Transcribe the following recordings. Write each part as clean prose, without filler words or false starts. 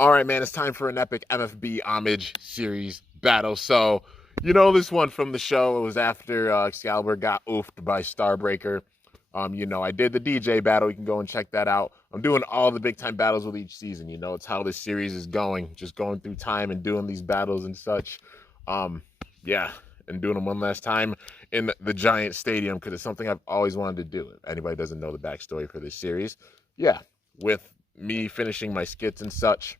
All right, man, it's time for an epic MFB Homage series battle. So, you know this one from the show. It was after Excalibur got oofed by Starbreaker. I did the DJ battle. You can go and check that out. I'm doing all the big time battles with each season. You know, it's how this series is going. Just going through time and doing these battles and such. Yeah, and doing them one last time in the giant stadium because it's something I've always wanted to do. If anybody doesn't know the backstory for this series, yeah, with me finishing my skits and such.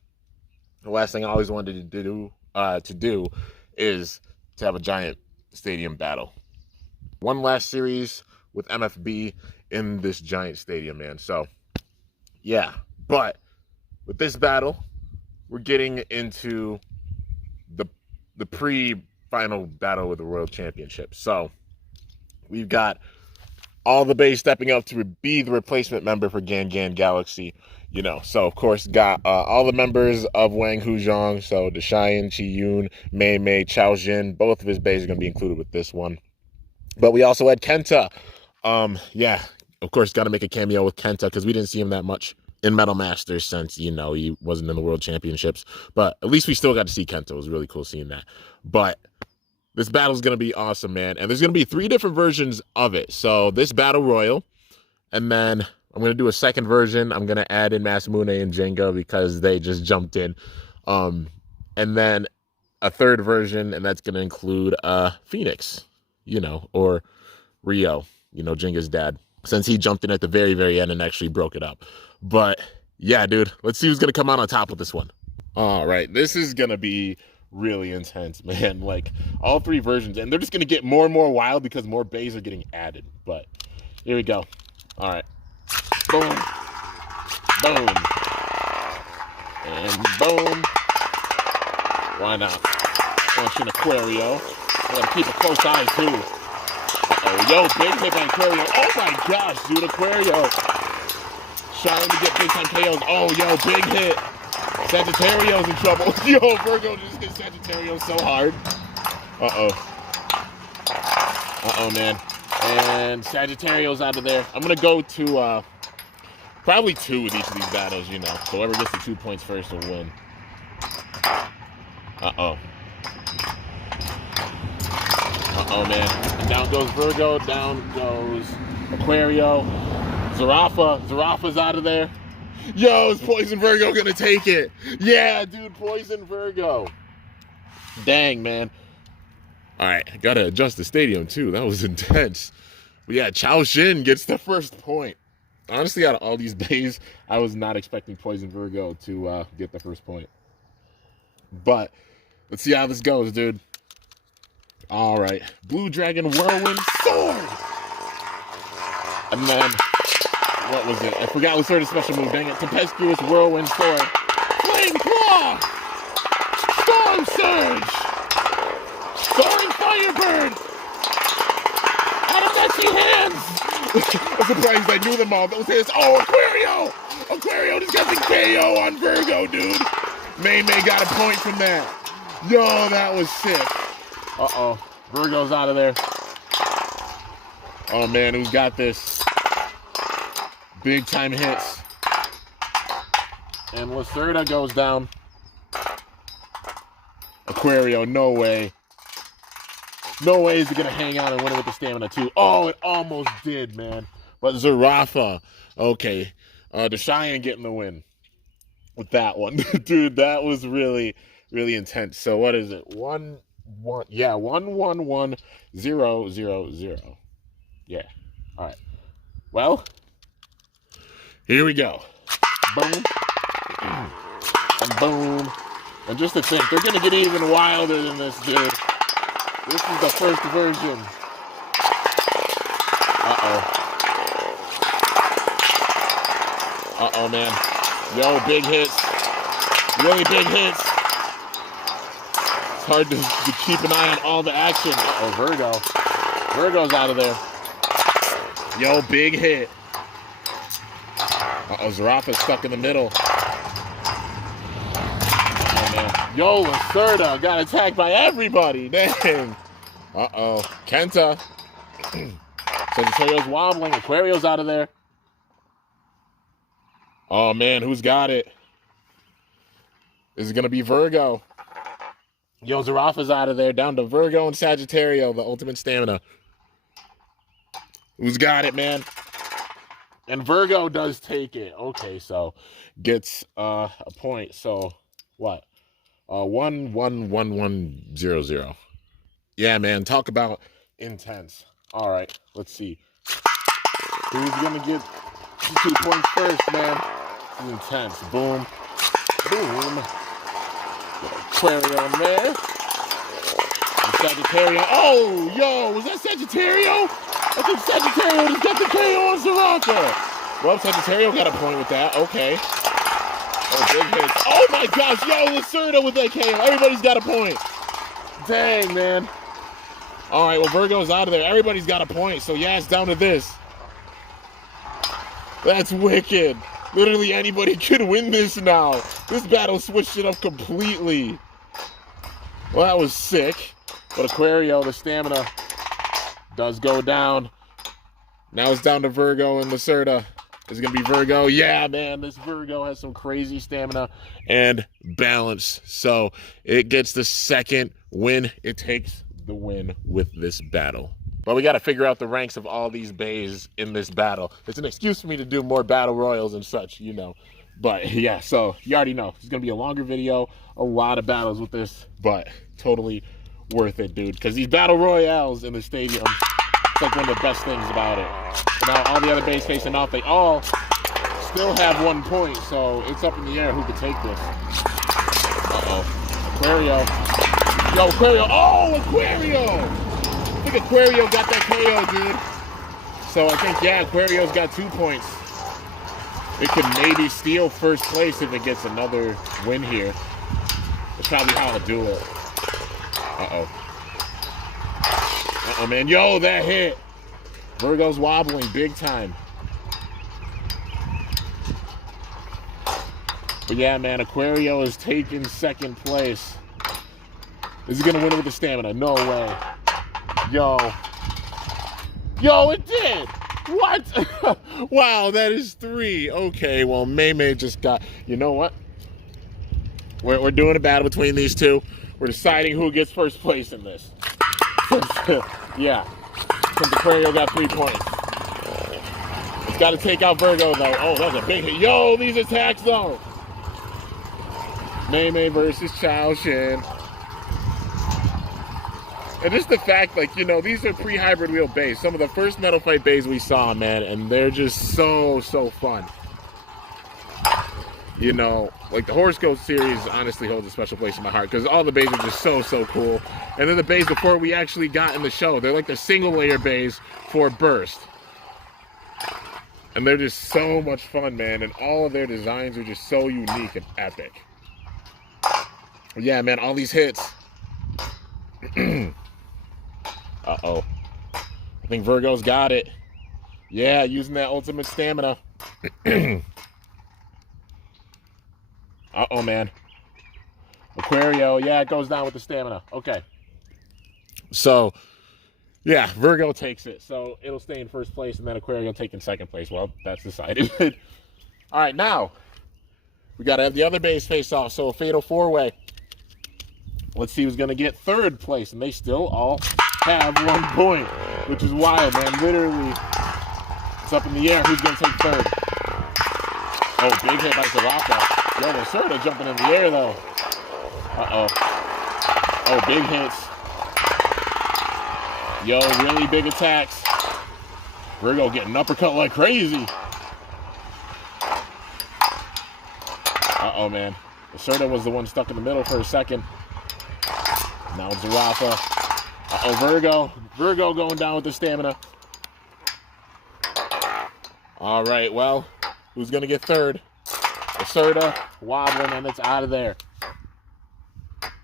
The last thing I always wanted to do is to have a giant stadium battle. One last series with MFB in this giant stadium, man. So, yeah. But with this battle, we're getting into the pre-final battle with the Royal Championship. So, we've got all the Bays stepping up to be the replacement member for Gangan Galaxy. So of course got all the members of Wang Huzhong, so Deshayan, Chi-Yun, Mei Mei, Chao Jin. Both of his Bays are going to be included with this one. But we also had Kenta. Yeah, of course got to make a cameo with Kenta because we didn't see him that much in Metal Masters since, he wasn't in the World Championships. But at least we still got to see Kenta. It was really cool seeing that. But this battle is going to be awesome, man. And there's going to be 3 different versions of it. So this Battle Royal, and then I'm going to do a second version. I'm going to add in Masamune and Jenga because they just jumped in. And then a third version, and that's going to include Phoenix, or Rio, Jenga's dad, since he jumped in at the very, very end and actually broke it up. But yeah, dude, let's see who's going to come out on top with this one. All right, this is going to be really intense, man. Like all 3 versions, and they're just going to get more and more wild because more Bays are getting added. But here we go. All right. Boom, boom, and boom. Why not? Launching Aquario. I gotta keep a close eye too. Yo, big hit by Aquario. Oh my gosh, dude, Aquario. Trying to get big time KOs. Oh, yo, big hit. Sagittarius in trouble. Yo, Virgo just hit Sagittarius so hard. Uh-oh, man. And Sagittarius out of there. I'm gonna go to probably 2 with each of these battles, So whoever gets the 2 points first will win. Uh-oh, man. And down goes Virgo. Down goes Aquario. Zarafa's out of there. Yo, is Poison Virgo gonna take it? Yeah, dude, Poison Virgo. Dang, man. All right, I gotta adjust the stadium, too. That was intense. But yeah, Chao Jin gets the first point. Honestly, out of all these Bays, I was not expecting Poison Virgo to get the first point. But let's see how this goes, dude. All right. Blue Dragon Whirlwind Sword. And then, what was it? I forgot the sort of special move. Dang it. Tempestuous Whirlwind Sword. Flame Claw. Storm Surge. Soaring Firebird. Adamantine Hands. I'm surprised I knew them all. Those hits. Oh, Aquario! Aquario just got the KO on Virgo, dude. Mei got a point from that. Yo, that was sick. Uh-oh. Virgo's out of there. Oh, man, who's got this? Big time hits. And Lacerda goes down. Aquario, no way. No way is he going to hang on and win it with the stamina, too. Oh, it almost did, man. But Zarafa, okay. Deshayan getting the win with that one. Dude, that was really, really intense. So what is it? 1-1. Yeah, 1-1-1-0-0-0. Yeah. All right. Well, here we go. Boom. And boom. And just to think, they're going to get even wilder than this, dude. This is the first version. Uh-oh, man. Yo, big hits. Really big hits. It's hard to keep an eye on all the action. Uh-oh, Virgo. Virgo's out of there. Yo, big hit. Uh-oh, Zarafa's stuck in the middle. Yo, Lacerda got attacked by everybody. Dang. Uh-oh. Kenta. Sagittarius wobbling. Aquario's out of there. Oh, man, who's got it? This is going to be Virgo. Yo, Zarafa's out of there. Down to Virgo and Sagittario, the ultimate stamina. Who's got it, man? And Virgo does take it. Okay, so gets a point. So what? 1-1-1-1-0-0. Yeah, man. Talk about intense. All right, let's see. Who's gonna get 2 points first, man? This is intense. Boom, boom. Aquarium there. And Sagittario. Oh, yo, was that Sagittario? I think Sagittario just got the KO on Soraka. Well, Sagittario got a point with that. Okay. Oh, big hits. Oh my gosh, yo, Lacerda with that KO. Everybody's got a point. Dang, man. All right, well, Virgo's out of there. Everybody's got a point. So, yeah, it's down to this. That's wicked. Literally anybody could win this now. This battle switched it up completely. Well, that was sick. But Aquario, the stamina does go down. Now it's down to Virgo and Lacerda. It's going to be Virgo. Yeah, man, this Virgo has some crazy stamina and balance. So it gets the second win. It takes the win with this battle. But we got to figure out the ranks of all these bays in this battle. It's an excuse for me to do more battle royals and such, you know. But yeah, so you already know. It's going to be a longer video, a lot of battles with this, but totally worth it, dude. Because these battle royales in the stadium, it's like one of the best things about it. And now all the other bays facing off, they all still have 1 point. So it's up in the air who could take this. Uh-oh. Aquario. Yo, Aquario. Oh, Aquario! I think Aquario got that KO, dude. So I think, yeah, Aquario's got 2 points. It could maybe steal first place if it gets another win here. That's probably how I'll do it. Uh-oh. Uh-oh, man. Yo, that hit. Virgo's wobbling big time. But yeah, man, Aquario is taking second place. Is he going to win it with the stamina? No way. Yo, it did. What? Wow, that is 3. Okay, well, May just got, you know what? We're doing a battle between these two. We're deciding who gets first place in this. Yeah, since Aquario got 3 points. It's got to take out Virgo, though. Oh, that's a big hit. Yo, these attacks, though. May versus Chao Shin. And just the fact, like, you know, these are pre-hybrid wheel bays. Some of the first Metal Fight bays we saw, man, and they're just so fun. You know, like the Horoscope series honestly holds a special place in my heart because all the bays are just so cool. And then the bays before we actually got in the show, they're like the single layer bays for Burst. And they're just so much fun, man. And all of their designs are just so unique and epic. But yeah, man, all these hits. Uh-oh. I think Virgo's got it. Yeah, using that ultimate stamina. Uh-oh, man. Aquario, yeah, it goes down with the stamina. Okay. So, yeah, Virgo takes it. So, it'll stay in first place, and then Aquario will take in second place. Well, that's decided. All right, now, we got to have the other base face off. So, a fatal 4-way. Let's see who's going to get third place. And they still all have 1 point, which is wild, man. Literally, it's up in the air. Who's going to take third? Oh, big hit by Zarafa. Yo, Lacerda jumping in the air, though. Uh-oh. Oh, big hits. Yo, really big attacks. Virgo getting uppercut like crazy. Uh-oh, man. Lacerda was the one stuck in the middle for a second. Now Zarafa. Uh-oh, Virgo. Virgo going down with the stamina. All right, well, who's going to get third? Lacerda wobbling, and it's out of there.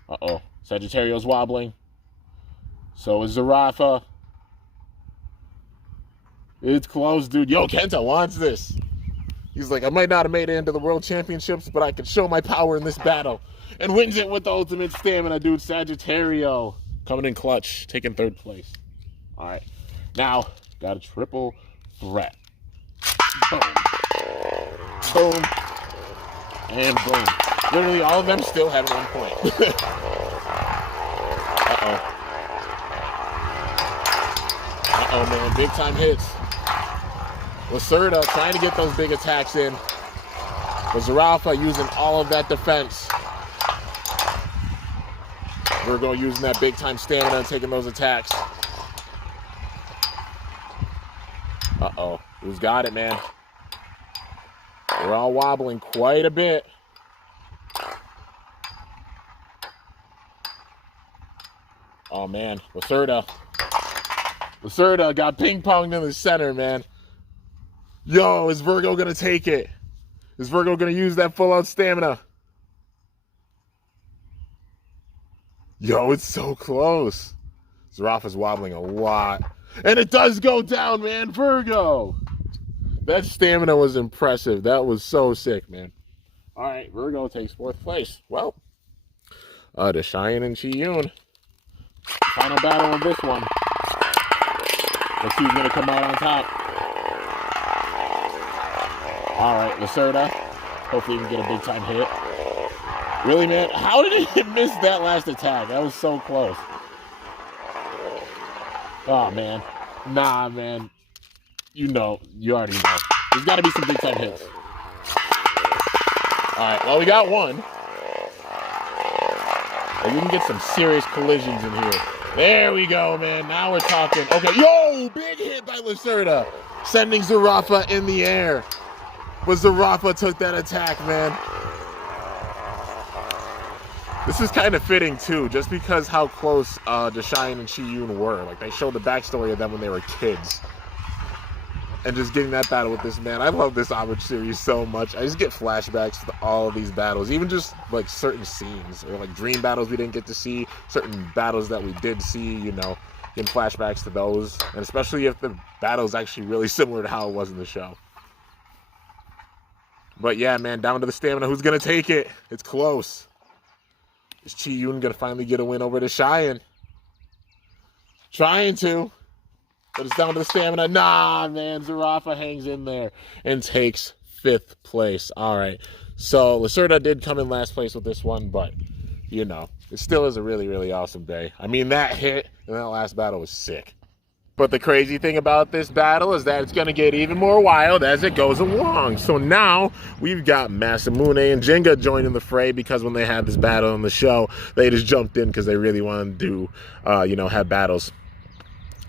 Uh-oh. Sagittarius wobbling. So is Zarafa. It's close, dude. Yo, Kenta wants this. He's like, I might not have made it into the World Championships, but I can show my power in this battle. And wins it with the ultimate stamina, dude. Sagittario coming in clutch, taking third place. All right. Now, got a triple threat. Boom. Boom. And boom. Literally all of them still have 1 point. Uh-oh. Uh-oh, man. Big time hits. Lacerda trying to get those big attacks in. But Zarafa using all of that defense. Virgo using that big time stamina and taking those attacks. Uh-oh. Who's got it, man? We're all wobbling quite a bit. Oh, man. Lacerda got ping-ponged in the center, man. Yo, is Virgo going to take it? Is Virgo going to use that full-out stamina? Yo, it's so close. Zarafa's wobbling a lot. And it does go down, man. Virgo. That stamina was impressive. That was so sick, man. All right, Virgo takes 4th place. Well, Cheyenne and Chi-Yoon. Final battle of this one. Let's see who's going to come out on top. All right, Lacerda. Hopefully he can get a big-time hit. Really, man? How did he miss that last attack? That was so close. Oh, man. Nah, man. You already know. There's got to be some big-time hits. All right, well, we got one. And we can get some serious collisions in here. There we go, man. Now we're talking. Okay, yo, big hit by Lacerda. Sending Zarafa in the air. But Zarafa took that attack, man. This is kind of fitting, too, just because how close Cheyenne and Chi-Yoon were. Like, they showed the backstory of them when they were kids. And just getting that battle with this, man. I love this Homage series so much. I just get flashbacks to all of these battles. Even just, like, certain scenes. Or, like, dream battles we didn't get to see. Certain battles that we did see, getting flashbacks to those. And especially if the battle's actually really similar to how it was in the show. But, yeah, man, down to the stamina. Who's going to take it? It's close. Is Chi-Yoon going to finally get a win over to Cheyenne? Trying to. But it's down to the stamina. Nah, man. Zarafa hangs in there and takes 5th place. All right. So, Lacerda did come in last place with this one, but, it still is a really, really awesome day. I mean, that hit in that last battle was sick. But the crazy thing about this battle is that it's going to get even more wild as it goes along. So now we've got Masamune and Jenga joining the fray because when they had this battle on the show, they just jumped in because they really wanted to, have battles.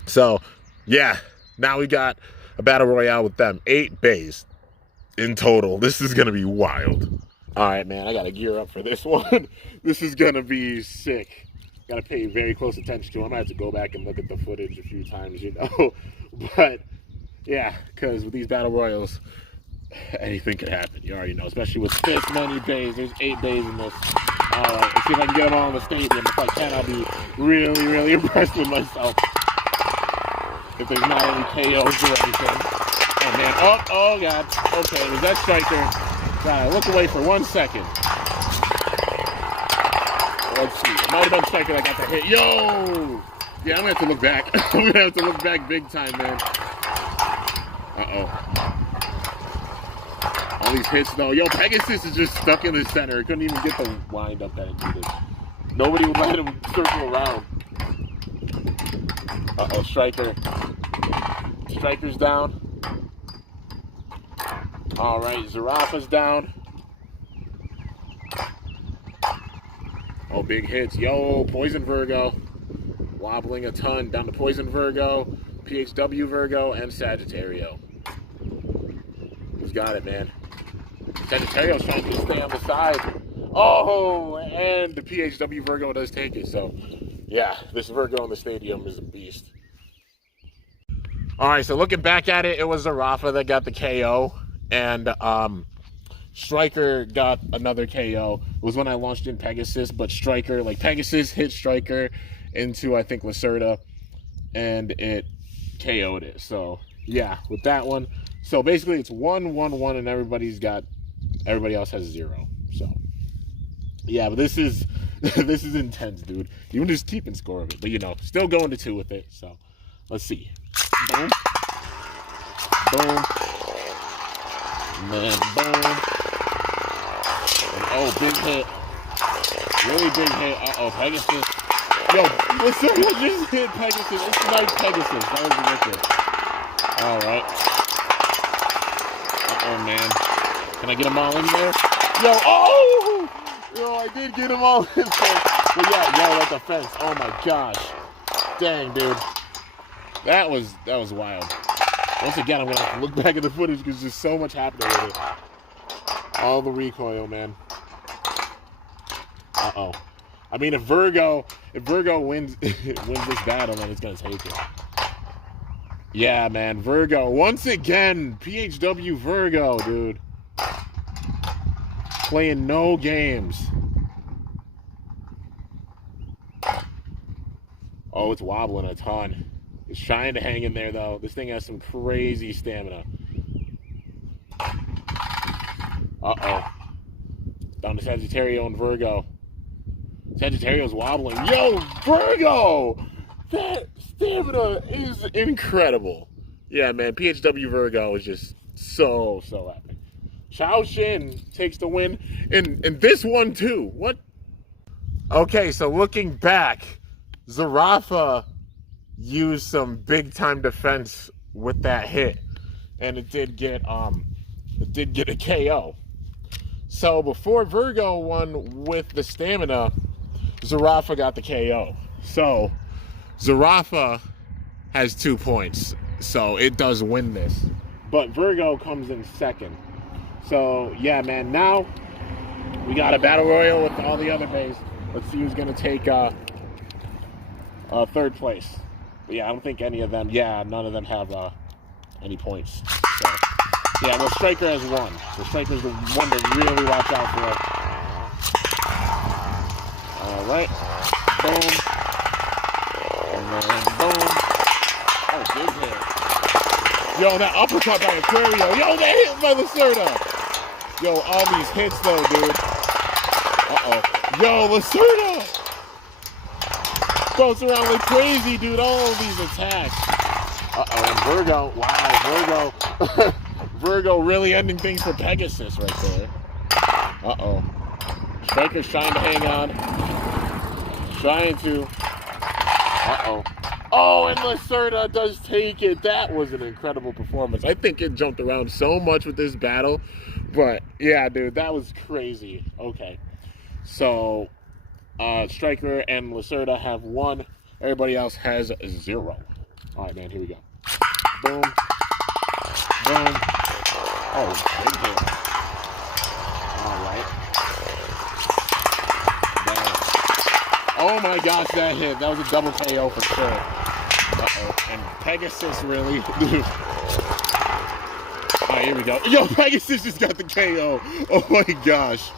So, yeah, now we got a battle royale with them. 8 bays in total. This is going to be wild. All right, man, I got to gear up for this one. This is going to be sick. Got to pay very close attention to. I might have to go back and look at the footage a few times, But, yeah, because with these battle royals, anything could happen. You already know, especially with this many bays. There's 8 bays in this. Let's see if I can get them all in the stadium. If I can, I'll be really, really impressed with myself. If there's not any KOs or anything. Oh, man. Oh, God. Okay, was that Striker? God, look away for 1 second. Let's see. It might have been Striker that got the hit. Yo! Yeah, I'm going to have to look back. I'm going to have to look back big time, man. Uh-oh. All these hits, though. Yo, Pegasus is just stuck in the center. He couldn't even get the wind up that it needed. Nobody would let him circle around. Uh-oh, Striker. Striker's down. All right, Zarafa's down. Oh, big hits. Yo, Poison Virgo. Wobbling a ton. Down to Poison Virgo, PHW Virgo, and Sagittario. Who's got it, man? Sagittario's trying to stay on the side. Oh, and the PHW Virgo does take it. So, yeah, this Virgo in the stadium is a beast. All right, so looking back at it, it was Zarafa that got the KO. And Striker got another KO. It was when I launched in Pegasus, but Striker, Pegasus hit Striker into, I think, Lacerda, and it KO'd it. So, yeah, with that one. So, basically, it's 1-1-1, and everybody else has 0. So, yeah, but this is intense, dude. Even just keeping score of it. But, still going to 2 with it. So, let's see. Boom. Boom. Man, boom. And Oh, big hit. Really big hit. Uh-oh, Pegasus. Yo, Lacerda just hit Pegasus. It's nice Pegasus. That was ridiculous. Alright. Uh-oh, man. Can I get them all in there? Yo, oh! Yo, I did get them all in there. But yeah, yo, that defense. Oh my gosh. Dang, dude. That was wild. Once again, I'm going to have to look back at the footage because there's so much happening with it. All the recoil, man. Uh-oh. I mean, if Virgo wins wins this battle, then it's going to take it. Yeah, man. Virgo. Once again, PHW Virgo, dude. Playing no games. Oh, it's wobbling a ton. It's trying to hang in there, though. This thing has some crazy stamina. Uh-oh. Down to Sagittario and Virgo. Sagittarius wobbling. Yo, Virgo! That stamina is incredible. Yeah, man. PHW Virgo is just so epic. Chao Shin takes the win. And this one, too. What? Okay, so looking back, Zarafa used some big-time defense with that hit. And it did get a KO. So before Virgo won with the stamina, Zarafa got the KO. So Zarafa has 2 points. So it does win this. But Virgo comes in second. So yeah, man, now we got a battle royal with all the other bays. Let's see who's gonna take third place. But yeah, I don't think any of them, none of them have any points. So yeah, well, Striker has 1. So Striker's the one to really watch out for. Alright. Boom. And then boom. Oh, big hit. Yo, that uppercut by Aquario. Yo, that hit by Lacerda. Yo, all these hits though, dude. Uh-oh. Yo, Lacerda! Bounce around like crazy, dude. All of these attacks. Uh-oh, and Virgo. Wow, Virgo. Virgo really ending things for Pegasus right there. Uh-oh. Striker's trying to hang on. Trying to. Uh-oh. Oh, and Lacerda does take it. That was an incredible performance. I think it jumped around so much with this battle. But, yeah, dude, that was crazy. Okay. So, Striker and Lacerda have 1. Everybody else has 0. All right, man, here we go. Boom. Boom. Oh, big hit. All right. Oh my gosh, that hit. That was a double KO for sure. Uh-oh. And Pegasus really. Alright, here we go. Yo, Pegasus just got the KO. Oh my gosh.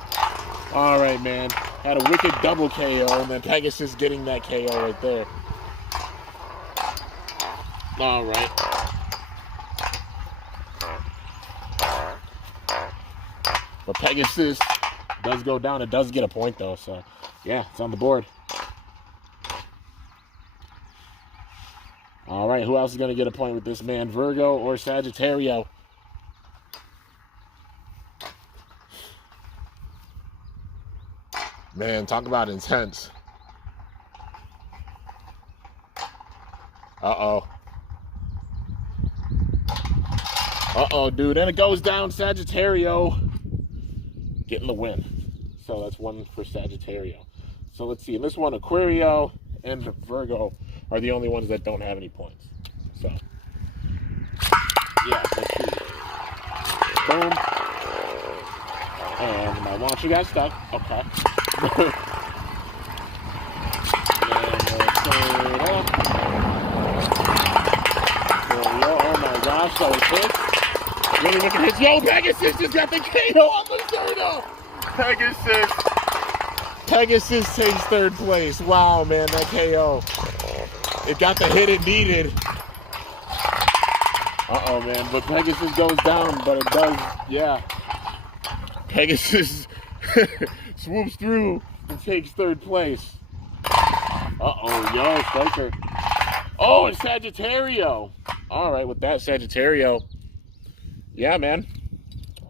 Alright, man. Had a wicked double KO, and then Pegasus getting that KO right there. Alright. But Pegasus does go down. It does get a point, though. So, yeah, it's on the board. All right, who else is going to get a point with this man? Virgo or Sagittario? Man, talk about intense. Uh-oh. Uh-oh, dude. And it goes down. Sagittario getting the win. So that's 1 for Sagittario. So let's see. In this one, Aquario and Virgo are the only ones that don't have any points. So, yeah, let's see. Boom. And my launcher got stuck. Okay. Oh my gosh, those hits. Really looking hits. Yo, Pegasus just got the KO on Lacerda. Pegasus takes 3rd place. Wow, man, that KO. It got the hit it needed. Uh-oh, man. But Pegasus goes down, but it does, yeah. Pegasus swoops through and takes 3rd place. Uh-oh, yo, Striker. Oh, it's Sagittario. All right, with that, Sagittario. Yeah, man.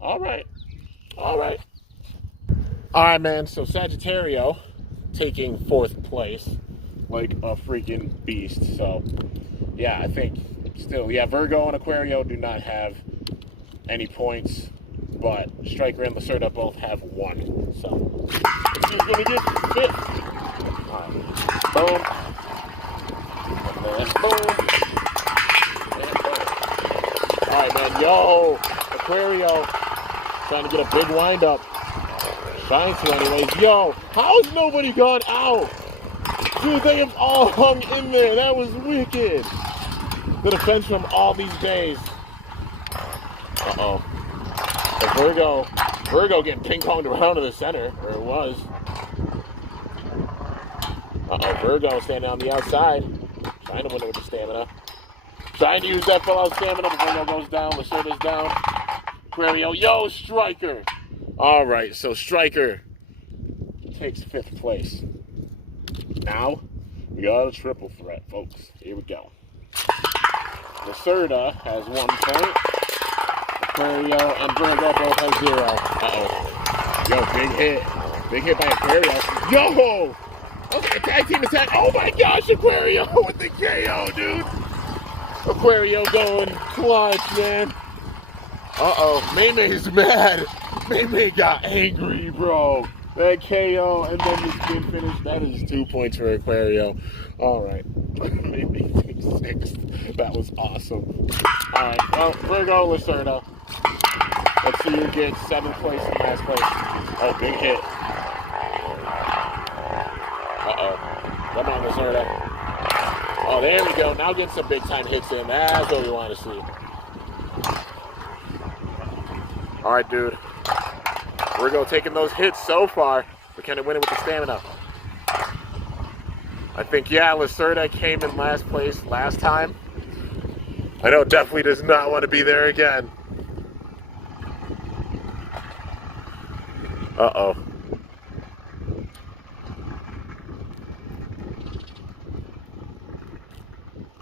All right. All right. All right, man. So Sagittario taking 4th place, like a freaking beast. So, yeah, I think still, yeah, Virgo and Aquario do not have any points, but Striker and Lacerda both have 1. So, he's gonna get 5th. All right, boom, and then boom, and boom. All right, man. Yo, Aquario trying to get a big wind up. Trying to anyways. Yo, how's nobody gone out? Dude, they have all hung in there. That was wicked. The defense from all these bays. Uh-oh. Virgo getting ping-ponged around to the center, or it was. Uh-oh, Virgo standing on the outside. Trying to win it with the stamina. Trying to use that full-out stamina, but Virgo goes down. Lacerda's down. Aquario, yo, Striker. All right, so Striker takes 5th place. Now, we got a triple threat, folks. Here we go. Lacerda has 1 point. Aquario and Virgo both have 0. Uh-oh. Yo, big hit. Big hit by Aquario. Yo! Okay, tag team attack. Oh my gosh, Aquario with the KO, dude. Aquario going clutch, man. Uh-oh, Maymay's mad. Maymay got angry, bro. That KO and then the spin finish. That is 2 points for Aquario. All right. Maymay takes 6th. That was awesome. All right. Well, Virgo, Lacerda. Let's see who gets 7th place and last place. Oh, big hit. Uh-oh. Come on, Lacerda. Oh, there we go. Now get some big-time hits in. That's what we want to see. All right, dude. Virgo taking those hits so far, but can it win it with the stamina? I think, yeah, Lacerda came in last place last time. I know, definitely does not want to be there again. Uh-oh.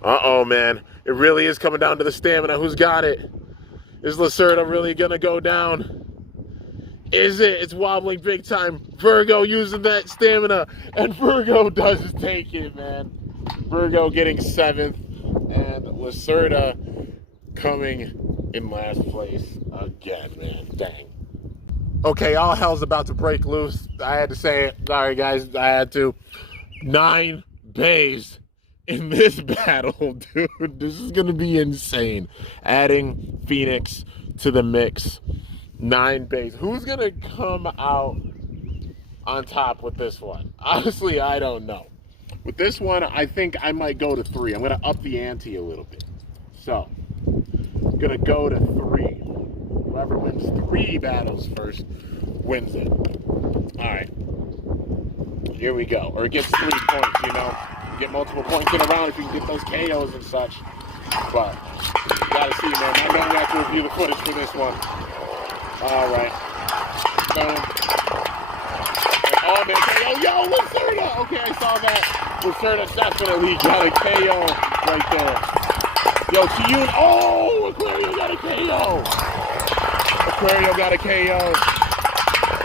Uh-oh, man. It really is coming down to the stamina. Who's got it? Is Lacerda really going to go down? Is it? It's wobbling big time. Virgo using that stamina. And Virgo does take it, man. Virgo getting 7th. And Lacerda coming in last place again, man. Dang. Okay, all hell's about to break loose. I had to say it. Sorry, guys. I had to. 9 bays in this battle, dude. This is going to be insane. Adding Phoenix to the mix. 9 bays. Who's going to come out on top with this one? Honestly, I don't know. With this one, I think I might go to 3. I'm going to up the ante a little bit. So, I'm going to go to 3. Whoever wins 3 battles first wins it. All right. Here we go. Or it gets 3 points, you know. Get multiple points in a round if you can get those KOs and such. But, you got to see, man. I'm going to have to review the footage for this one. All right. Boom. Oh, man, KO. Yo, Lacerda. Okay, I saw that. Lacerda definitely got a KO right there. Yo, Chiyun. Oh, Aquario got a KO. Aquario got a KO.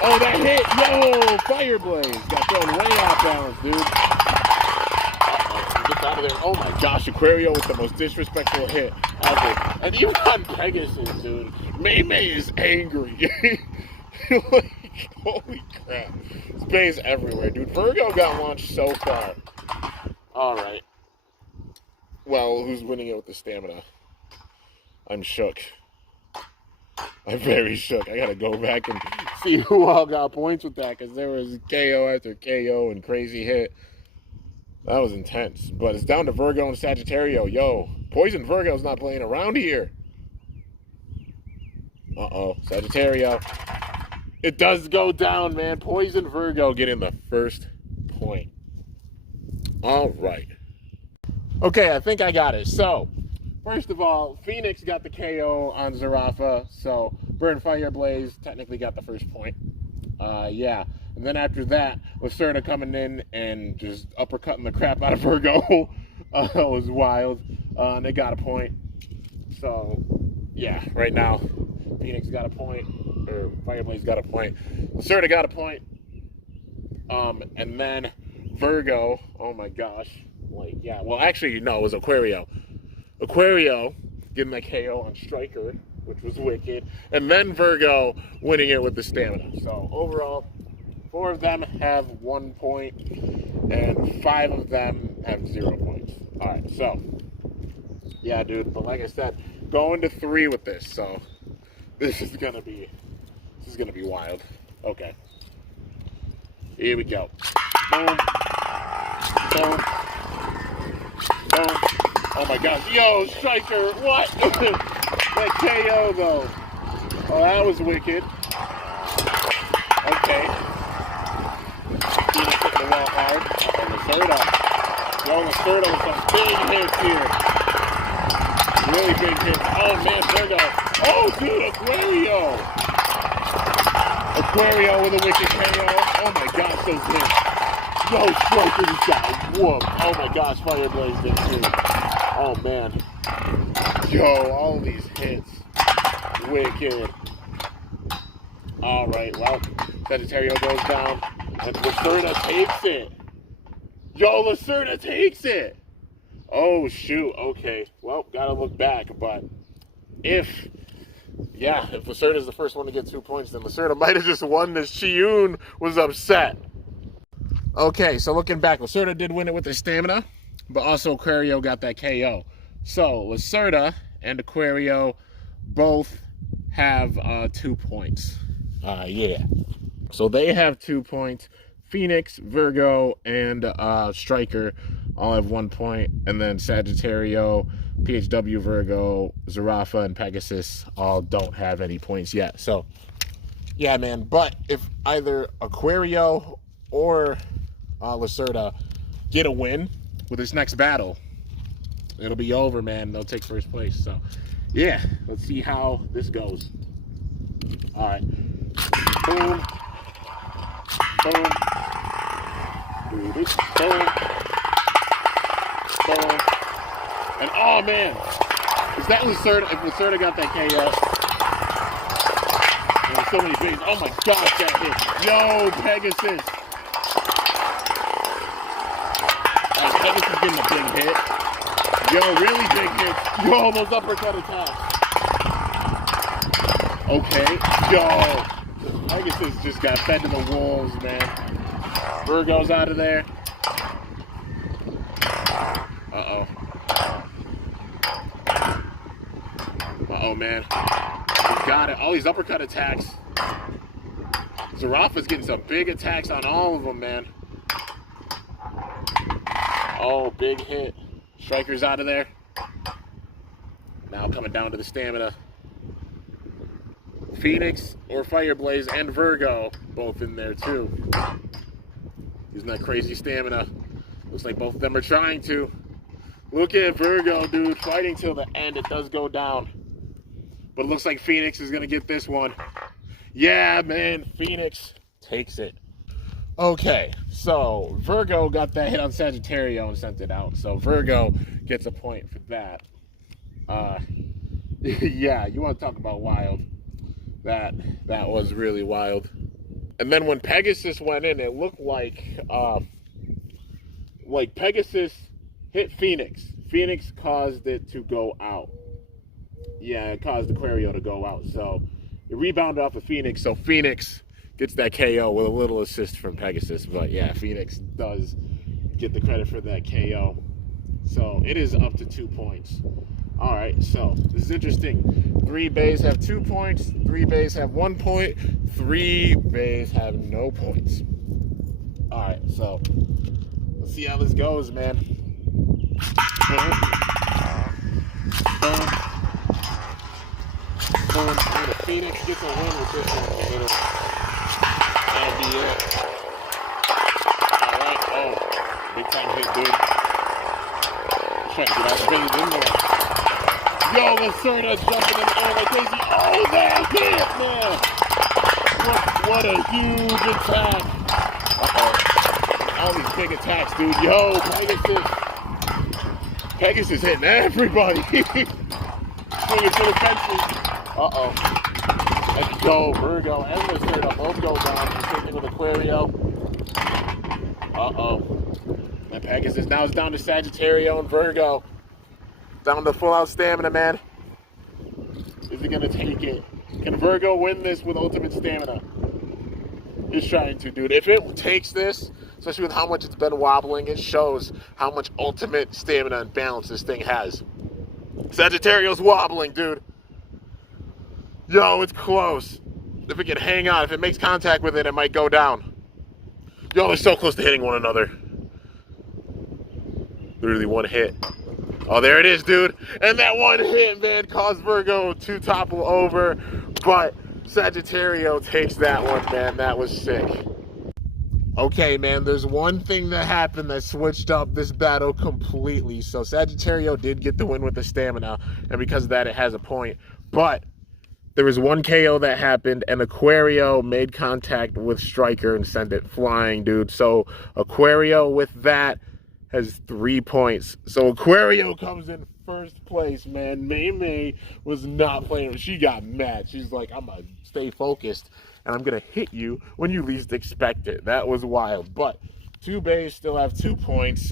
Oh, that hit. Yo, Fire Blaze. Got thrown way off balance, dude. Gets out of there. Oh, my gosh. Aquario with the most disrespectful hit ever. And even on Pegasus, dude. Maymay is angry. Like, holy crap. Space everywhere, dude. Virgo got launched so far. All right. Well, who's winning it with the stamina? I'm shook. I'm very shook. I gotta go back and see who all got points with that, because there was KO after KO and crazy hit. That was intense. But it's down to Virgo and Sagittario. Yo, Poison Virgo's not playing around here. Uh-oh, Sagittario. It does go down, man. Poison Virgo getting the first point. All right. Okay, I think I got it. So, first of all, Phoenix got the KO on Zarafa, so Burn Fire Blaze technically got the first point. Yeah. And then after that, Lacerda coming in and just uppercutting the crap out of Virgo. It was wild. And they got a point. So, yeah, right now, Phoenix got a point, or Fireblaze got a point. Lacerda got a point. And then Virgo, oh my gosh. Like, yeah, well, actually, no, it was Aquario. Aquario getting that KO on Striker, which was wicked. And then Virgo winning it with the stamina. So overall, 4 of them have 1 point, and 5 of them have 0 points. All right, so yeah, dude. But like I said, going to 3 with this. So this is gonna be wild. Okay, here we go. Boom, boom, boom. Oh my gosh, yo, Striker, what? That KO though. Oh, that was wicked. Okay. Phoenix hitting the wall hard. And Lacerda. Yo, Lacerda with some big hits here. Really big hits. Oh man, Virgo. Oh dude, Aquario. Aquario with a wicked KO. Oh my gosh, those hits. Yo, Striker just got whooped. Oh my gosh, Fireblaze did too. Oh man. Yo, all these hits. Wicked. Alright, well, Sagittario goes down. And Lacerda takes it. Yo, Lacerda takes it. Oh, shoot. Okay. Well, gotta look back. But if Lacerda's the first one to get 2 points, then Lacerda might have just won this. Chiyun was upset. Okay, so looking back, Lacerda did win it with her stamina, but also Aquario got that KO. So Lacerda and Aquario both have 2 points. Yeah. So they have 2 points. Phoenix, Virgo, and Striker all have 1 point. And then Sagittario, PHW, Virgo, Zarafa, and Pegasus all don't have any points yet. So, yeah, man. But if either Aquario or Lacerda get a win with this next battle, it'll be over, man. They'll take first place. So, yeah, let's see how this goes. All right. Boom. Boom. Boom. Boom. Boom. And oh man, is that Lacerda? If Lacerda got that KO, there's so many bigs. Oh my gosh, that hit. Yo, Pegasus. Pegasus getting a big hit. Yo, really big hits. Yo, those uppercut attacks. Okay, yo. Pegasus just got fed to the wolves, man. Virgo's out of there. Uh-oh. Uh-oh, man. He's got it. All these uppercut attacks. Zarafa's getting some big attacks on all of them, man. Oh, big hit. Striker's out of there. Now coming down to the stamina. Phoenix or Fireblaze and Virgo both in there too. Using that crazy stamina. Looks like both of them are trying to. Look at Virgo, dude, fighting till the end. It does go down. But it looks like Phoenix is going to get this one. Yeah, man, Phoenix takes it. Okay, so Virgo got that hit on Sagittario and sent it out. So Virgo gets a point for that. Yeah, you want to talk about wild. That was really wild. And then when Pegasus went in, it looked like Pegasus hit Phoenix. Phoenix caused it to go out. Yeah, it caused Aquario to go out. So it rebounded off of Phoenix. So Phoenix gets that KO with a little assist from Pegasus. But yeah, Phoenix does get the credit for that KO. So it is up to 2 points. All right, so this is interesting. 3 bays have 2 points. 3 bays have 1 point. 3 bays have no points. All right, so let's see how this goes, man. Boom. Boom. Boom. And the Phoenix gets a win with this one. That'll be it. All right. Oh, big time hit, dude. Trying to get out of in there. Yo, Lacerda jumping in the air like crazy. Oh, that hit, man. What a huge attack. Uh-oh. All these big attacks, dude. Yo, Pegasus hitting everybody. Swinging to the fences. Uh-oh. Let's go, Virgo and Lacerda both go down. Same thing with Aquario. And Pegasus now is down to Sagittario and Virgo. Down to full out stamina, man. Is he gonna take it? Can Virgo win this with ultimate stamina? He's trying to, dude. If it takes this, especially with how much it's been wobbling, it shows how much ultimate stamina and balance this thing has. Sagittario's wobbling, dude. Yo, it's close. If it can hang on, if it makes contact with it, it might go down. Yo, they're so close to hitting one another. Literally one hit. Oh, there it is, dude. And that one hit, man, caused Virgo to topple over. But Sagittario takes that one, man. That was sick. Okay, man, there's one thing that happened that switched up this battle completely. So Sagittario did get the win with the stamina, and because of that, it has a point. But there was one KO that happened, and Aquario made contact with Striker and sent it flying, dude. So Aquario with that has 3 points. So Aquario comes in first place, man. May was not playing. She got mad. She's like, I'm going to stay focused, and I'm going to hit you when you least expect it. That was wild. But 2 bays still have 2 points.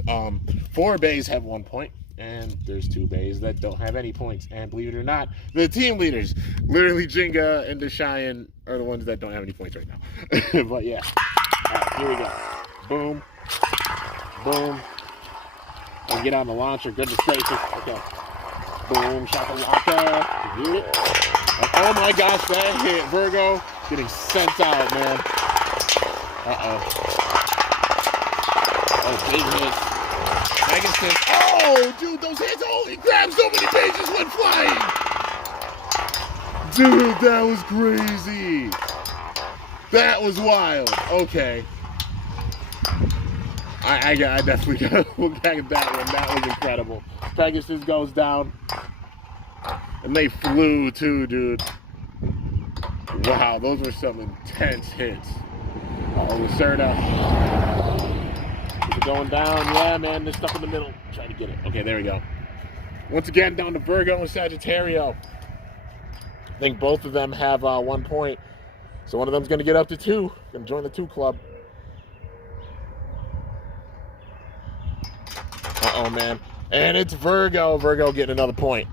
4 bays have 1 point. And there's 2 bays that don't have any points. And believe it or not, the team leaders, literally Jenga and Deshayan, are the ones that don't have any points right now. But yeah. All right, here we go. Boom. Boom. And get on the launcher. Good to stay. Okay. Boom. Shakalaka. Hit it. Oh my gosh, that hit. Virgo getting sent out, man. Oh, big hit. Pegasus. Oh, dude, those hits. Oh, he grabbed so many pages, went flying. Dude, that was crazy. That was wild. Okay. I definitely got to look back at that one. That was incredible. Pegasus goes down. And they flew too, dude. Wow, those were some intense hits. Oh, Lacerda. Is it going down? Yeah, man, they're stuck in the middle. Try to get it. Okay, there we go. Once again, down to Virgo and Sagittario. I think both of them have 1 point. So one of them's going to get up to 2. Going to join the 2 club. Uh-oh, man. And it's Virgo. Virgo getting another point.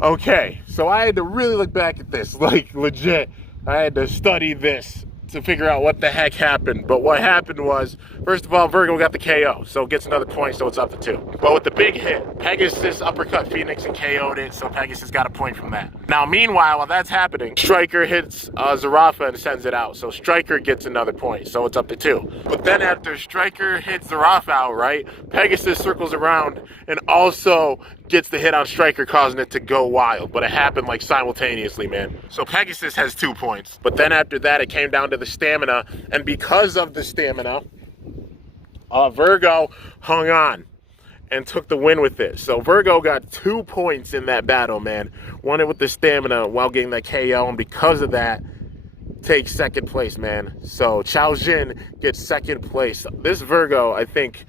Okay, so I had to really look back at this. Like, legit. I had to study this to figure out what the heck happened. But what happened was, first of all, Virgo got the KO, so gets another point, so it's up to 2. But with the big hit, Pegasus uppercut Phoenix and KO'd it, so Pegasus got a point from that. Now, meanwhile, while that's happening, Striker hits Zarafa and sends it out, so Striker gets another point, so it's up to 2. But then after Striker hits Zarafa out, right, Pegasus circles around and also gets the hit on Striker, causing it to go wild. But it happened like simultaneously, man. So Pegasus has 2 points. But then after that, it came down to the stamina. And because of the stamina, Virgo hung on and took the win with it. So Virgo got 2 points in that battle, man. Won it with the stamina while getting that KO. And because of that, takes 2nd place, man. So Chao Jin gets 2nd place. This Virgo, I think,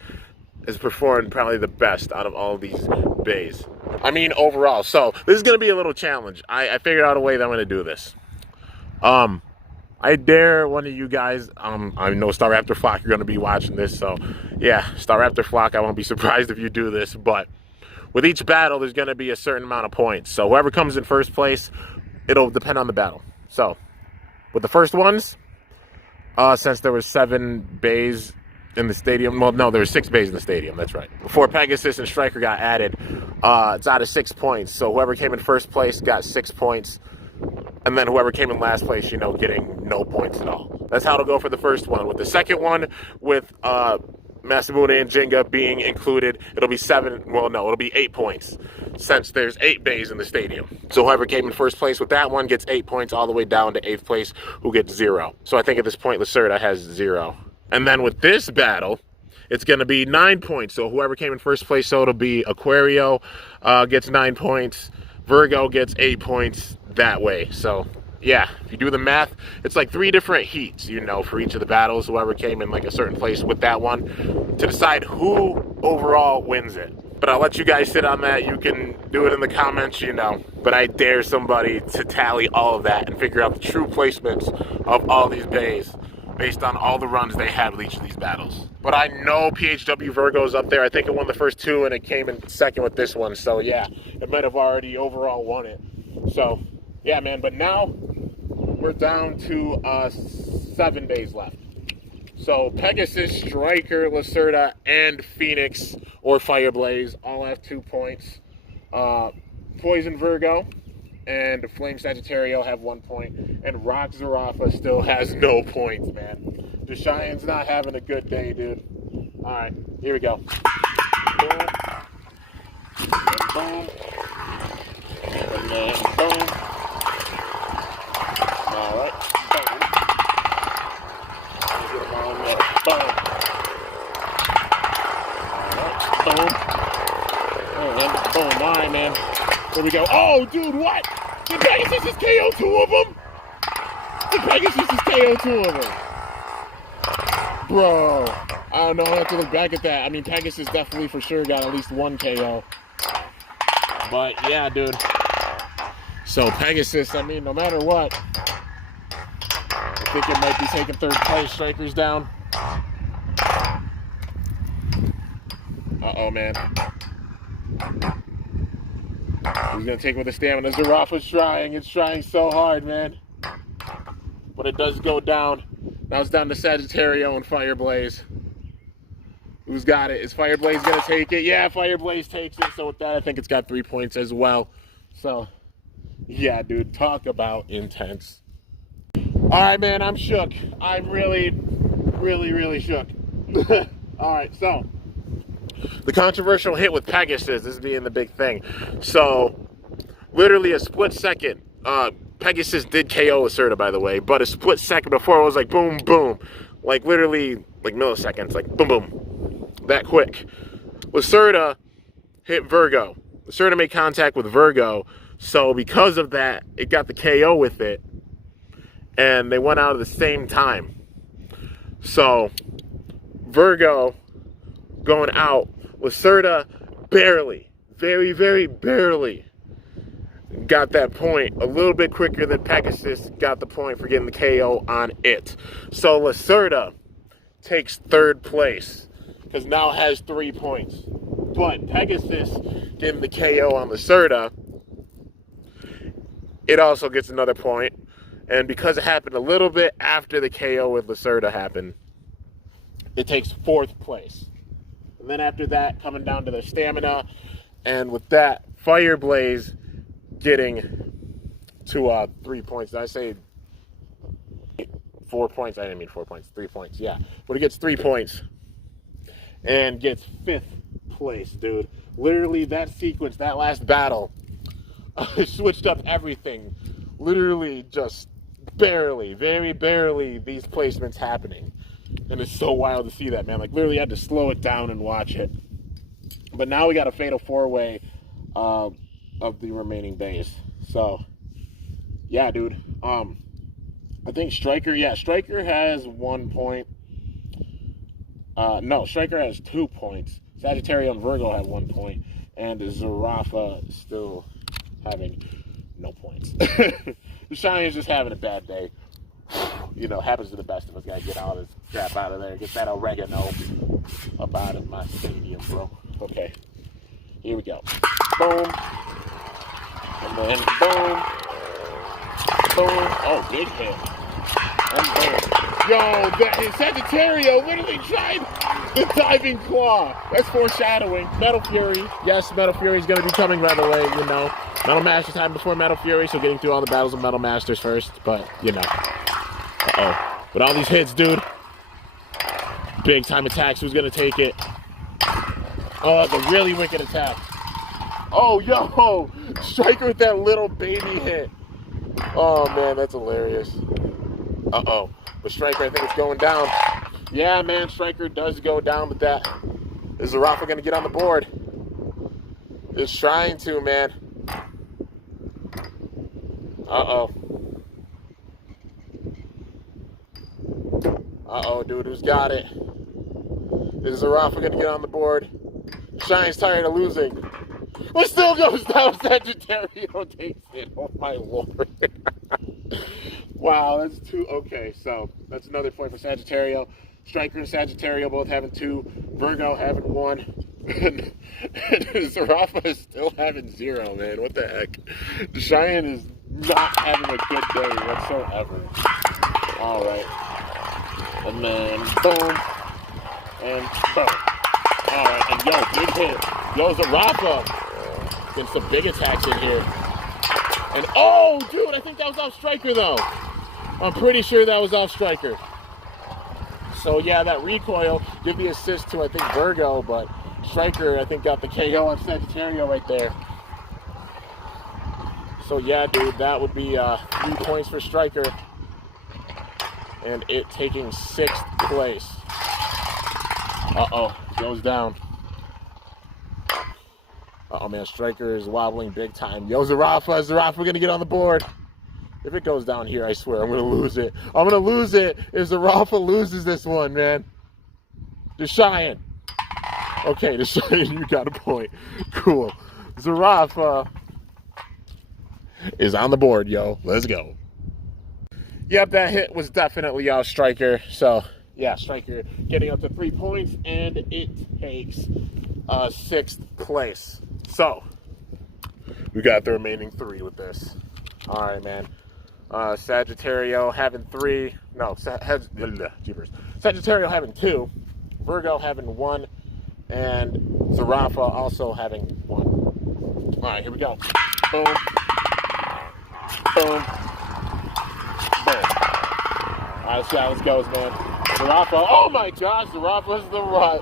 has performed probably the best out of all of these bays. I mean, overall. So this is going to be a little challenge. I figured out a way that I'm going to do this. I dare one of you guys, I know Star Raptor Flock, you're going to be watching this. So yeah, Star Raptor Flock, I won't be surprised if you do this. But with each battle, there's going to be a certain amount of points. So whoever comes in first place, it'll depend on the battle. So with the first ones, since there was 7 bays in the stadium. Well, no, there were 6 bays in the stadium. That's right. Before Pegasus and Striker got added, it's out of 6 points. So whoever came in first place got 6 points. And then whoever came in last place, you know, getting no points at all. That's how it'll go for the first one. With the second one, with Masamune and Jenga being included, it'll be 7. Well, no, it'll be 8 points, since there's 8 bays in the stadium. So whoever came in first place with that one gets 8 points, all the way down to 8th place, who gets 0. So I think at this point, Lacerda has 0. And then with this battle, it's going to be 9 points. So whoever came in first place, so it'll be Aquario gets 9 points. Virgo gets 8 points that way. So yeah, if you do the math, it's like 3 different heats, you know, for each of the battles. Whoever came in like a certain place with that one to decide who overall wins it. But I'll let you guys sit on that. You can do it in the comments, you know. But I dare somebody to tally all of that and figure out the true placements of all these bays based on all the runs they had with each of these battles. But I know PHW Virgo's up there. I think it won the first two, and it came in second with this one. So, yeah, it might have already overall won it. So, yeah, man. But now we're down to 7 days left. So, Pegasus, Striker, Lacerda, and Phoenix, or Fireblaze, all have 2 points. Poison Virgo and Flame Sagittario have 1 point, and Rock Zarafa still has no points, man. Deshayan's not having a good day, dude. All right, here we go. Boom. And boom. And then boom. All right. Boom. Get them all in there. Boom. All right. Boom. And then boom. All right, man. Here we go. Oh, dude, what? Did Pegasus just KO 2 of them? Did Pegasus just KO 2 of them? Bro, I don't know. I have to look back at that. I mean, Pegasus definitely for sure got at least 1 KO. But, yeah, dude. So, Pegasus, I mean, no matter what, I think it might be taking 3rd place. Striker's down. Uh-oh, man. He's going to take with the stamina. Zarafa's trying. It's trying so hard, man. But it does go down. Now it's down to Sagittario and Fireblaze. Who's got it? Is Fireblaze going to take it? Yeah, Fireblaze takes it. So with that, I think it's got 3 points as well. So, yeah, dude. Talk about intense. All right, man. I'm shook. I'm really, really, really shook. All right, so the controversial hit with Pegasus, this being the big thing. So, literally a split second. Pegasus did KO Lacerda, by the way, but a split second before it was like boom, boom. Like literally, like milliseconds, like boom, boom. That quick. Lacerda hit Virgo. Lacerda made contact with Virgo, so because of that, it got the KO with it. And they went out at the same time. So, Virgo going out. Lacerda barely, very, very barely got that point. A little bit quicker than Pegasus got the point for getting the KO on it. So Lacerda takes 3rd place because now has 3 points. But Pegasus getting the KO on Lacerda, it also gets another point. And because it happened a little bit after the KO with Lacerda happened, it takes 4th place. And then after that, coming down to their stamina. And with that, Fireblaze getting to 3 points. Did I say 4 points? I didn't mean 4 points. 3 points, yeah. But it gets 3 points. And gets 5th place, dude. Literally, that sequence, that last battle, switched up everything. Literally, just barely, very barely, these placements happening. And it's so wild to see that, man. Like, literally had to slow it down and watch it. But now we got a fatal 4-way of the remaining bays. So, yeah, dude. I think Striker has 1 point. No, Striker has 2 points. Sagittario and Virgo have 1 point. And Zarafa still having no points. Shiny is just having a bad day. You know, happens to the best of us. Gotta get all this crap out of there. Get that oregano up out of my stadium, bro. Okay. Here we go. Boom. And then boom. Boom. Oh, big hit. And boom. Yo, that Sagittario literally tried the diving claw. That's foreshadowing. Metal Fury. Yes, Metal Fury is going to be coming right away, you know. Metal Masters happened before Metal Fury, so getting through all the battles of Metal Masters first. But, you know. Uh-oh. But all these hits, dude. Big time attacks. Who's going to take it? Oh, that's a really wicked attack. Oh, yo. Striker with that little baby hit. Oh, man, that's hilarious. Uh-oh. But Striker, I think it's going down. Yeah, man, Striker does go down with that. Is Zarafa going to get on the board? It's trying to, man. Uh-oh. Uh-oh, dude, who's got it? Is Zarafa going to get on the board? Shine's tired of losing. It still goes down. Sagittario takes it. Oh my lord. Wow, that's 2. Okay, so that's another point for Sagittario. Striker and Sagittario both having 2. Virgo having 1. And Zarafa is still having 0, man. What the heck? Cheyenne is not having a good day whatsoever. All right. And then boom. And boom. All right. And yo, big hit. Yo, Zarafa getting some big attacks in here. And oh, dude, I think that was off Striker, though. I'm pretty sure that was off Striker. So, yeah, that recoil did the assist to, I think, Virgo, but Striker, I think, got the KO on Sagittario right there. So, yeah, dude, that would be 3 points for Striker. And it taking 6th place. Uh-oh, goes down. Uh-oh, man, Striker is wobbling big time. Yo, Zarafa going to get on the board. If it goes down here, I swear, I'm going to lose it. I'm going to lose it if Zarafa loses this one, man. Cheyenne. Okay, Cheyenne, you got a point. Cool. Zarafa is on the board, yo. Let's go. Yep, that hit was definitely off Striker. So, yeah, Striker getting up to 3 points, and it takes 6th place. So, we got the remaining 3 with this. All right, man. Sagittario having 3. No, Sagittario having 2. Virgo having 1. And Zarafa also having 1. All right, here we go. Boom. Boom. Boom. All right, let's see how this goes, man. Zarafa. Oh, my gosh. Zarafa's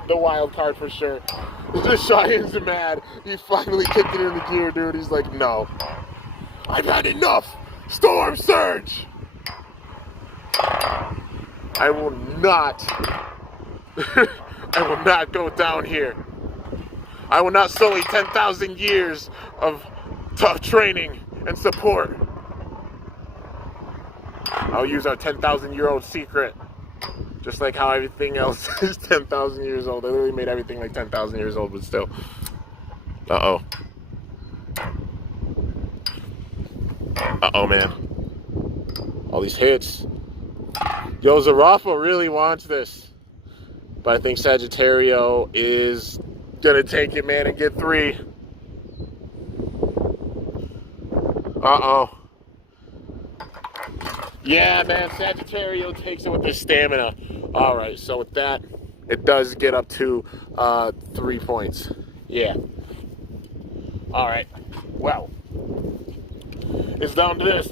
the wild card for sure. Cheyenne's mad. He finally kicked it in the gear, dude. He's like, no. I've had enough. Storm Surge! I will not go down here. I will not sully 10,000 years of tough training and support. I'll use our 10,000-year-old secret. Just like how everything else is 10,000 years old. They literally made everything like 10,000 years old, but still. Uh-oh. Uh-oh, man. All these hits. Yo, Zarafa really wants this. But I think Sagittario is going to take it, man, and get 3. Uh-oh. Yeah, man, Sagittario takes it with his stamina. All right, so with that, it does get up to 3 points. Yeah. All right. Well, it's down to this.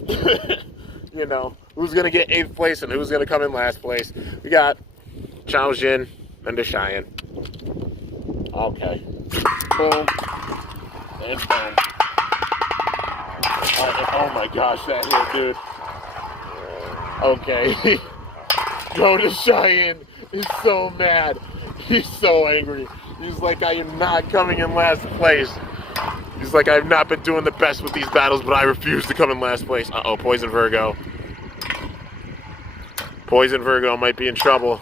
You know, who's going to get 8th place and who's going to come in last place. We got Chao Jin and Cheyenne. Okay. Boom. And boom. Oh my gosh, that hit, dude. Okay. Go Cheyenne is so mad. He's so angry. He's like, I am not coming in last place. He's like, I've not been doing the best with these battles, but I refuse to come in last place. Uh-oh, Poison Virgo. Poison Virgo might be in trouble.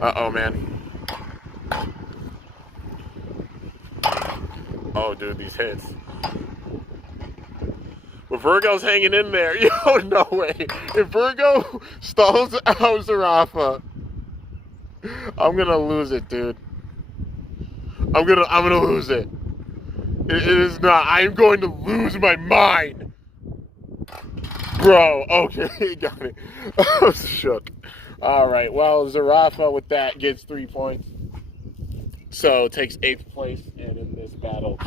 Uh-oh, man. Oh, dude, these hits. But Virgo's hanging in there. Yo, no way. If Virgo stalls out Zarafa, I'm gonna lose it, dude. I'm gonna lose it. It is not. I'm going to lose my mind. Bro, okay, got it. I was shook. Alright, well, Zarafa with that gets 3 points. So takes 8th place, and in this battle,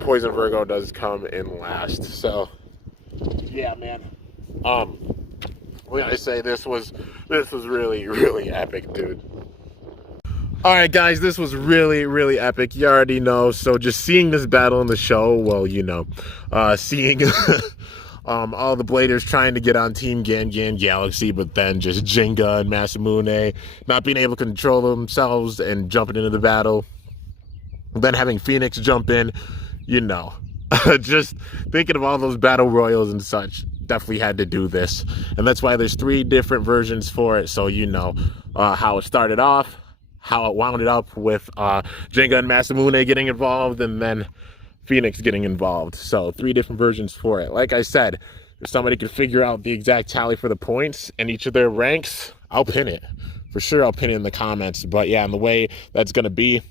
Poison Virgo does come in last. So yeah, man. When I say this was really, really epic, dude. Alright guys, this was really, really epic. You already know. So just seeing this battle in the show, well, you know, seeing all the Bladers trying to get on Team Gangan Galaxy, but then just Jenga and Masamune not being able to control themselves and jumping into the battle. Then having Phoenix jump in, you know, just thinking of all those battle royals and such, definitely had to do this. And that's why there's 3 different versions for it. So you know how it started off, how it wound it up with Jenga and Masamune getting involved, and then Phoenix getting involved. So 3 different versions for it. Like I said, if somebody could figure out the exact tally for the points and each of their ranks, I'll pin it. For sure, I'll pin it in the comments. But yeah, and the way that's going to be,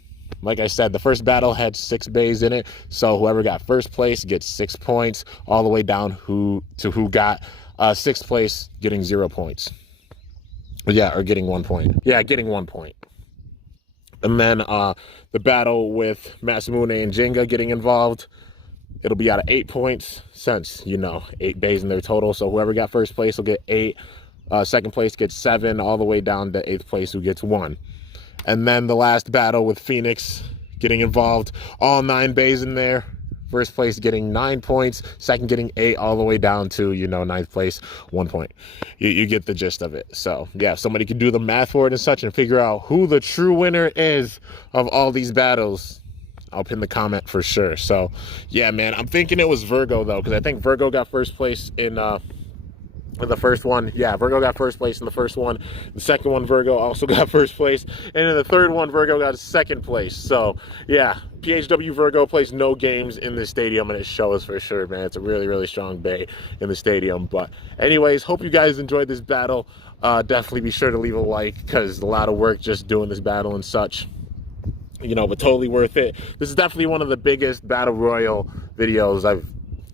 like I said, the first battle had 6 bays in it. So whoever got first place gets 6 points, all the way down who got 6th place getting 0 points. Yeah, or getting 1 point. Yeah, getting 1 point. And then the battle with Masamune and Jenga getting involved, it'll be out of 8 points since, 8 bays in their total. So whoever got first place will get 8. Second place gets 7, all the way down to 8th place who gets 1. And then the last battle with Phoenix getting involved, all 9 bays in there. First place getting 9 points, second getting 8, all the way down to, 9th place, 1 point. You get the gist of it. So, yeah, if somebody can do the math for it and such and figure out who the true winner is of all these battles, I'll pin the comment for sure. So, yeah, man, I'm thinking it was Virgo, though, because I think Virgo got first place in the first one. Yeah, Virgo got first place in the first one. The second one, Virgo also got first place. And in the third one, Virgo got second place. So, yeah, PHW Virgo plays no games in the stadium, and it shows for sure, man. It's a really, really strong bay in the stadium. But anyways, hope you guys enjoyed this battle. Definitely be sure to leave a like, because a lot of work just doing this battle and such. But totally worth it. This is definitely one of the biggest Battle Royale videos I've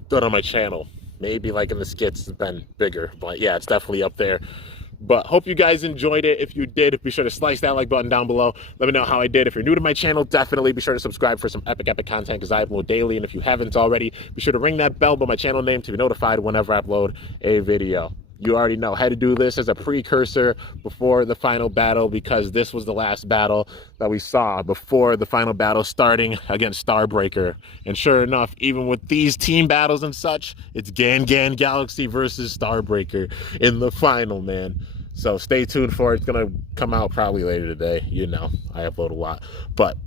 done on my channel. Maybe like in the skits, it's been bigger, but yeah, it's definitely up there. But hope you guys enjoyed it. If you did, be sure to slice that like button down below. Let me know how I did. If you're new to my channel, definitely be sure to subscribe for some epic content, because I upload daily. And if you haven't already, be sure to ring that bell by my channel name to be notified whenever I upload a video. You already know how to do this as a precursor before the final battle, because this was the last battle that we saw before the final battle starting against Starbreaker. And sure enough, even with these team battles and such, it's Gangan Galaxy versus Starbreaker in the final, man. So stay tuned for it. It's going to come out probably later today. I upload a lot. But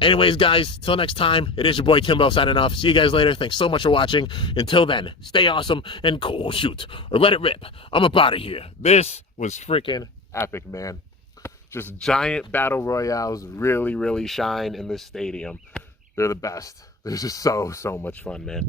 anyways, guys, till next time, it is your boy Kimbo signing off. See you guys later. Thanks so much for watching. Until then, stay awesome and cool shoot, or let it rip. I'm up out of here. This was freaking epic, man. Just giant battle royales really, really shine in this stadium. They're the best. They're just so much fun, man.